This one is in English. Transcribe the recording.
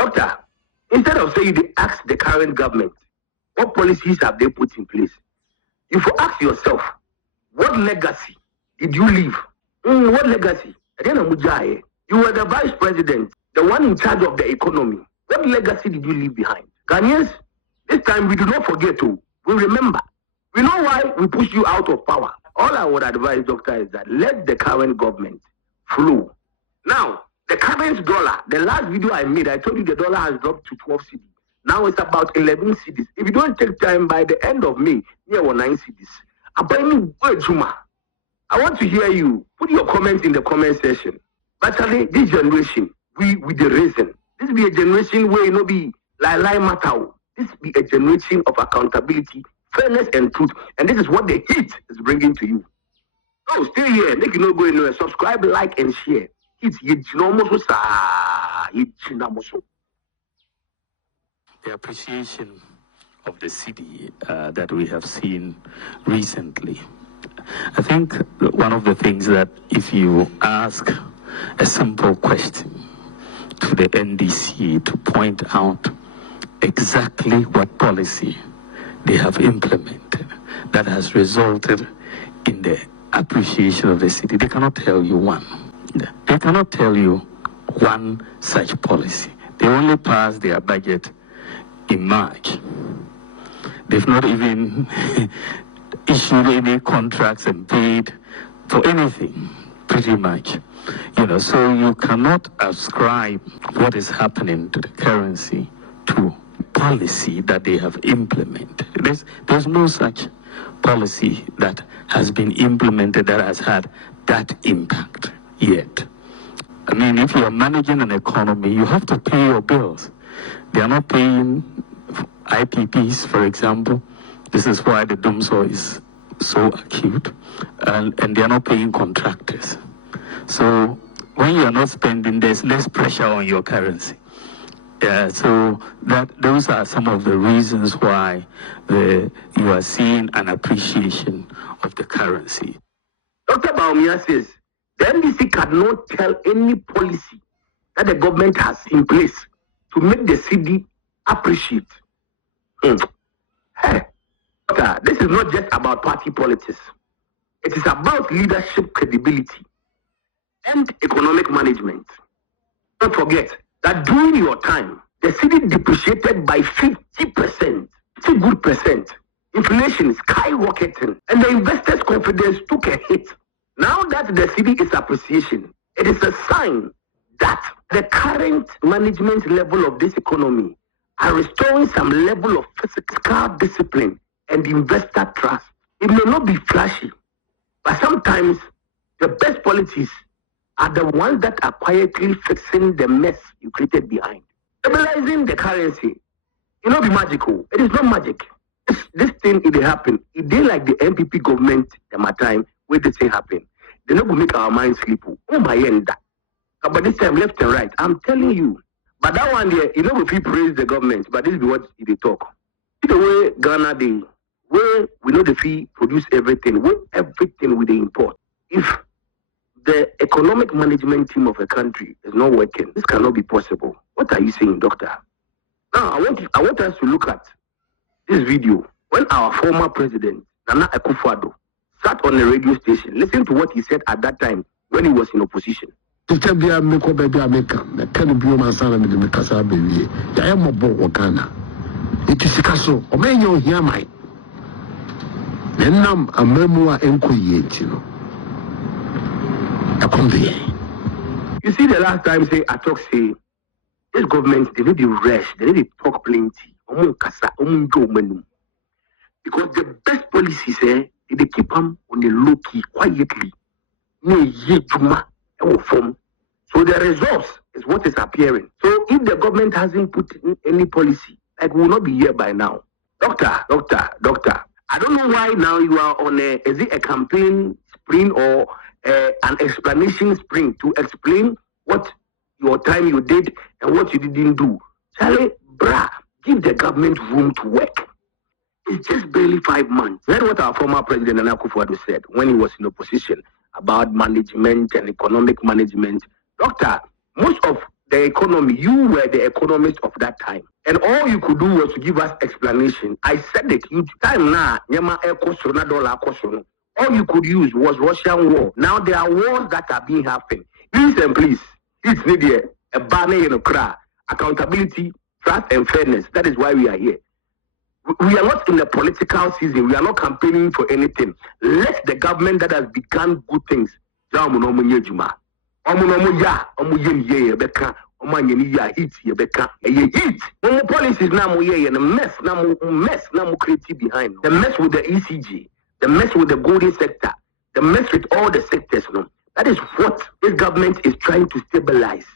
Doctor, instead of saying they ask the current government, what policies have they put in place? If you ask yourself, what legacy did you leave? What legacy? You were the vice president, the one in charge of the economy. What legacy did you leave behind? Ghanaians, this time we do not forget to. We remember. We know why we pushed you out of power. All I would advise, doctor, is that let the current government flow. Now, the current dollar, the last video I made, I told you the dollar has dropped to 12 cedis. Now it's about 11 cedis. If you don't take time, by the end of May, near 9 cedis. I want to hear you. Put your comments in the comment section. But actually, this generation, we with the reason. This be a generation where no be lie matter. This be a generation of accountability, fairness, and truth. And this is what the heat is bringing to you. So stay here. Make you not go anywhere. Subscribe, like, and share. It's the appreciation of the city that we have seen recently. I think one of the things that if you ask a simple question to the NDC to point out exactly what policy they have implemented that has resulted in the appreciation of the city, they cannot tell you one. They cannot tell you one such policy. They only passed their budget in March. They've not even issued any contracts and paid for anything, pretty much. So you cannot ascribe what is happening to the currency to policy that they have implemented. There's no such policy that has been implemented that has had that impact yet. I mean, if you are managing an economy, you have to pay your bills. They are not paying IPPs, for example. This is why the doomsday is so acute, and they are not paying contractors. So when you are not spending, there's less pressure on your currency. So those are some of the reasons why you are seeing an appreciation of the currency. Dr. Bawumia says the NDC cannot tell any policy that the government has in place to make the city appreciate. Hey, doctor, this is not just about party politics. It is about leadership credibility and economic management. Don't forget that during your time, the city depreciated by 50%, 50 good percent. Inflation is skyrocketing, and the investors' confidence took a hit. Now that the city is appreciation, it is a sign that the current management level of this economy are restoring some level of fiscal discipline and investor trust. It may not be flashy, but sometimes the best policies are the ones that are quietly fixing the mess you created behind. Stabilizing the currency, it not be magical. It is not magic. This thing, it happen. It did like the MPP government at my time, where this thing happen. They not going to make our minds sleep. Oh my end. But this time, left and right, I'm telling you. But that one there, you know, if we praise the government, but this is what they talk. The way Ghana, where we know the fee produce everything, where everything we import. If the economic management team of a country is not working, this cannot be possible. What are you saying, doctor? Now, I want us to look at this video when our former president, Nana Akufo-Addo, sat on a radio station. Listen to what he said at that time when he was in opposition. You see, the last time I talk, say this government, they need to rush, they need to talk plenty. Because the best policies, they keep them on the low key, quietly. So the results is what is appearing. So if the government hasn't put in any policy, like we will not be here by now. Doctor, I don't know why now you are on is it a campaign sprint or an explanation sprint to explain what your time you did and what you didn't do. Charlie, give the government room to work. It's just barely 5 months. That's what our former president Nana Akufo-Addo said when he was in opposition about management and economic management. Doctor, most of the economy. You were the economist of that time. And all you could do was to give us explanation. I said it. You time now, all you could use was Russian war. Now there are wars that are being happening. Please, it's needed a banner in a cry. Accountability, trust, and fairness. That is why we are here. We are not in a political season. We are not campaigning for anything. Let the government that has begun good things. Policies now mess creative behind the mess with the ECG, the mess with the golden sector, the mess with all the sectors. No, that is what this government is trying to stabilize.